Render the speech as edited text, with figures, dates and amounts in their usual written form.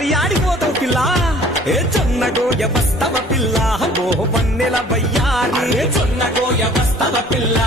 మరి ఆడిపోతావు పిల్ల ఏ జొన్నగోయ వస్తవ పిల్ల ఓ వన్నెల వయ్యారి జొన్నగోయ వస్తవ పిల్ల